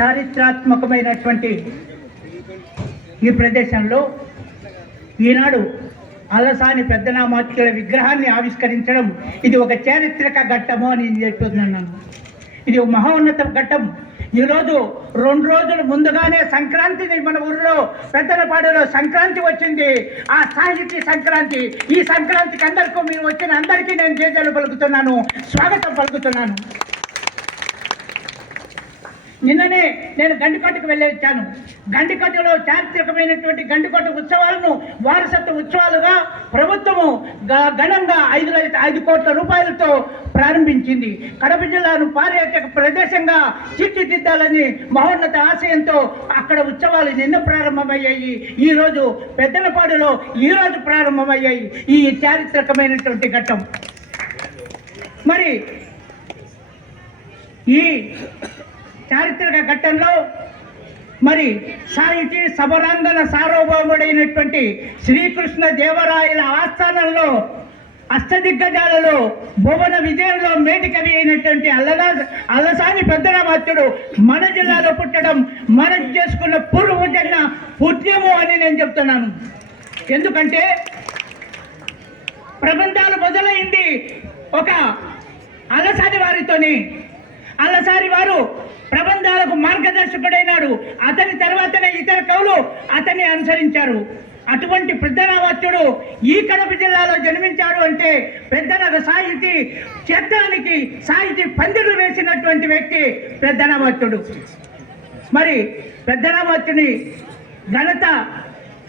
చారిత్రాత్మకమైనటువంటి ఈ ప్రదేశంలో ఈనాడు అలసాని పెద్దనామాత్యుల విగ్రహాన్ని ఆవిష్కరించడం ఇది ఒక చారిత్రక ఘట్టము అని నేను చెప్తున్నాను. ఇది ఒక మహోన్నత ఘట్టం. ఈరోజు 2 రోజుల ముందుగానే సంక్రాంతిని మన ఊరిలో పెద్దనపాడులో సంక్రాంతి వచ్చింది. ఆ సాహితీ సంక్రాంతి. ఈ సంక్రాంతికి అందరికీ మీరు వచ్చిన అందరికీ నేను జేజలు పలుకుతున్నాను, స్వాగతం పలుకుతున్నాను. నిన్ననే నేను గండికోటకు వెళ్ళి వచ్చాను. గండికోటలో చారిత్రకమైనటువంటి గండికోట ఉత్సవాలను వారసత్వ ఉత్సవాలుగా ప్రభుత్వము ఘనంగా 5 కోట్ల రూపాయలతో ప్రారంభించింది. కడప జిల్లాను పర్యాటక ప్రదేశంగా తీర్చిదిద్దాలని మహోన్నత ఆశయంతో అక్కడ ఉత్సవాలు నిన్న ప్రారంభమయ్యాయి. ఈరోజు పెద్దనపాడులో ఈరోజు ప్రారంభమయ్యాయి ఈ చారిత్రకమైనటువంటి ఘట్టం. మరి ఈ చారిత్రక ఘట్టంలో మరి సాహితీ సభరాంగణ సార్వభౌముడైనటువంటి శ్రీకృష్ణ దేవరాయల ఆస్థానంలో అష్టదిగ్గజాలలో భువన విజయంలో మేటికవి అయినటువంటి అల్లసాని పెద్దనామాత్యుడు మన జిల్లాలో పుట్టడం మనం చేసుకున్న పూర్వజన్మ పుణ్యము అని నేను చెప్తున్నాను. ఎందుకంటే ప్రబంధాలు మొదలైంది ఒక అల్లసాని వారితోని. అల్లసాని వారు ప్రబంధాలకు మార్గదర్శకుడైనాడు. అతని తర్వాతనే ఇతర కవులు అతన్ని అనుసరించారు. అటువంటి పెద్దనామాత్యుడు ఈ కడప జిల్లాలో జన్మించాడు అంటే పెద్దన సాహితీ క్షేత్రానికి సాహితీ పందిరు వేసినటువంటి వ్యక్తి పెద్దనామాత్యుడు. మరి పెద్దనామాత్యుని ఘనత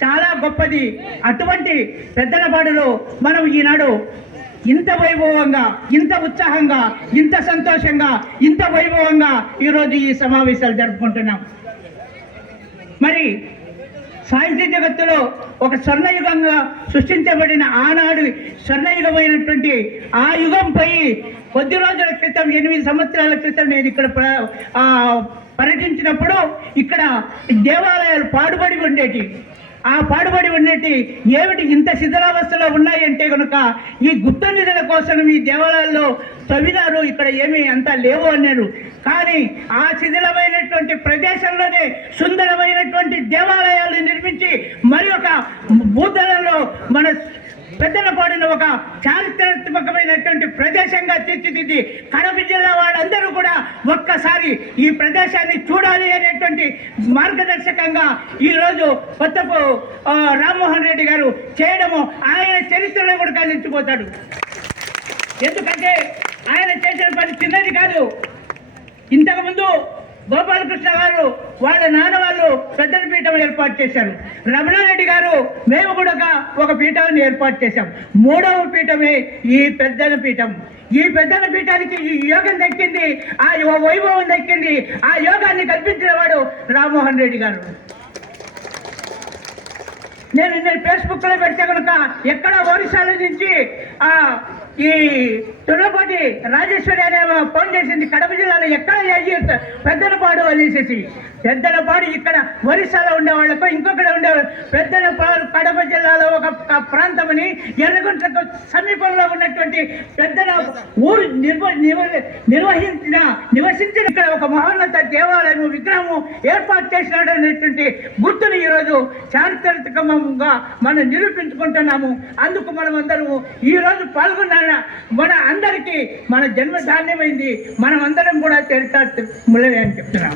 చాలా గొప్పది. అటువంటి పెద్దనపాడులో మనం ఈనాడు ఇంత వైభవంగా, ఇంత ఉత్సాహంగా, ఇంత సంతోషంగా, ఇంత వైభవంగా ఈరోజు ఈ సమావేశాలు జరుపుకుంటున్నాం. మరి సాహిత్య జగత్తులో ఒక స్వర్ణయుగంగా సృష్టించబడిన ఆనాడు స్వర్ణయుగమైనటువంటి ఆ యుగంపై కొద్ది రోజుల క్రితం 8 సంవత్సరాల క్రితం నేను ఇక్కడ పర్యటించినప్పుడు ఇక్కడ దేవాలయాలు పాడుబడి ఉండేటి. ఆ పాడుబడి ఉన్నట్టు ఏమిటి ఇంత శిథిలావస్థలో ఉన్నాయంటే కనుక ఈ గుప్త నిధుల కోసం ఈ దేవాలయాల్లో తవ్వినారు, ఇక్కడ ఏమీ అంతా లేవు అన్నారు. కానీ ఆ శిథిలమైనటువంటి ప్రదేశంలోనే సుందరమైనటువంటి దేవాలయాలు నిర్మించి మరి ఒక భూతలంలో మన పెద్దనపాడును ఒక చారిత్రాత్మకమైనటువంటి ప్రదేశంగా తీర్చిదిద్ది కడప జిల్లా వాళ్ళందరూ కూడా ఒక్కసారి ఈ ప్రదేశాన్ని చూడాలి అనేటువంటి మార్గదర్శకంగా ఈరోజు కొత్తపు రామ్మోహన్ రెడ్డి గారు చేయడము ఆయన చరిత్రలో కూడా కలిసిపోతాడు. ఎందుకంటే ఆయన చేసిన పని చిన్నది కాదు. ఇంతకుముందు గోపాలకృష్ణ గారు వాళ్ళ నాన్న వాళ్ళు పెద్దన పీఠం ఏర్పాటు చేశారు. రమణారెడ్డి గారు మేము కూడా ఒక పీఠాన్ని ఏర్పాటు చేశాం. 3వ పీఠమే ఈ పెద్దన పీఠం. ఈ పెద్దన పీఠానికి ఈ యోగం దక్కింది, ఆ వైభవం దక్కింది. ఆ యోగాన్ని కల్పించిన వాడు రామ్మోహన్ రెడ్డి గారు. నేను ఫేస్బుక్లో పెడితే కనుక ఎక్కడ ఒరిస్సాల నుంచి ఈ తుర్లపాటి రాజేశ్వరి అనే ఫోన్ చేసింది, కడప జిల్లాలో ఎక్కడ పెద్దనపాడు అనేసి. పెద్దనపాడు ఇక్కడ ఒరిస్సాలో ఉండేవాళ్ళకు ఇంకొకటి ఉండేవాళ్ళు. పెద్దనపాడు కడప జిల్లాలో ఒక ప్రాంతమని ఎర్రగుంటకు సమీపంలో ఉన్నటువంటి పెద్దన ఊరు నివసించిన ఇక్కడ ఒక మహోన్నత దేవాలయం విగ్రహము ఏర్పాటు చేసినాడు అనేటువంటి గుర్తుని ఈరోజు చారిత్రాత్మకంగా మనం నిరూపించుకుంటున్నాము. అందుకు మనం అందరము ఈరోజు పాల్గొన్నా మన అందరికీ మన జన్మధాన్యమైంది. మనం అందరం కూడా చరిత్రాత్మకులే అని చెప్తున్నాం.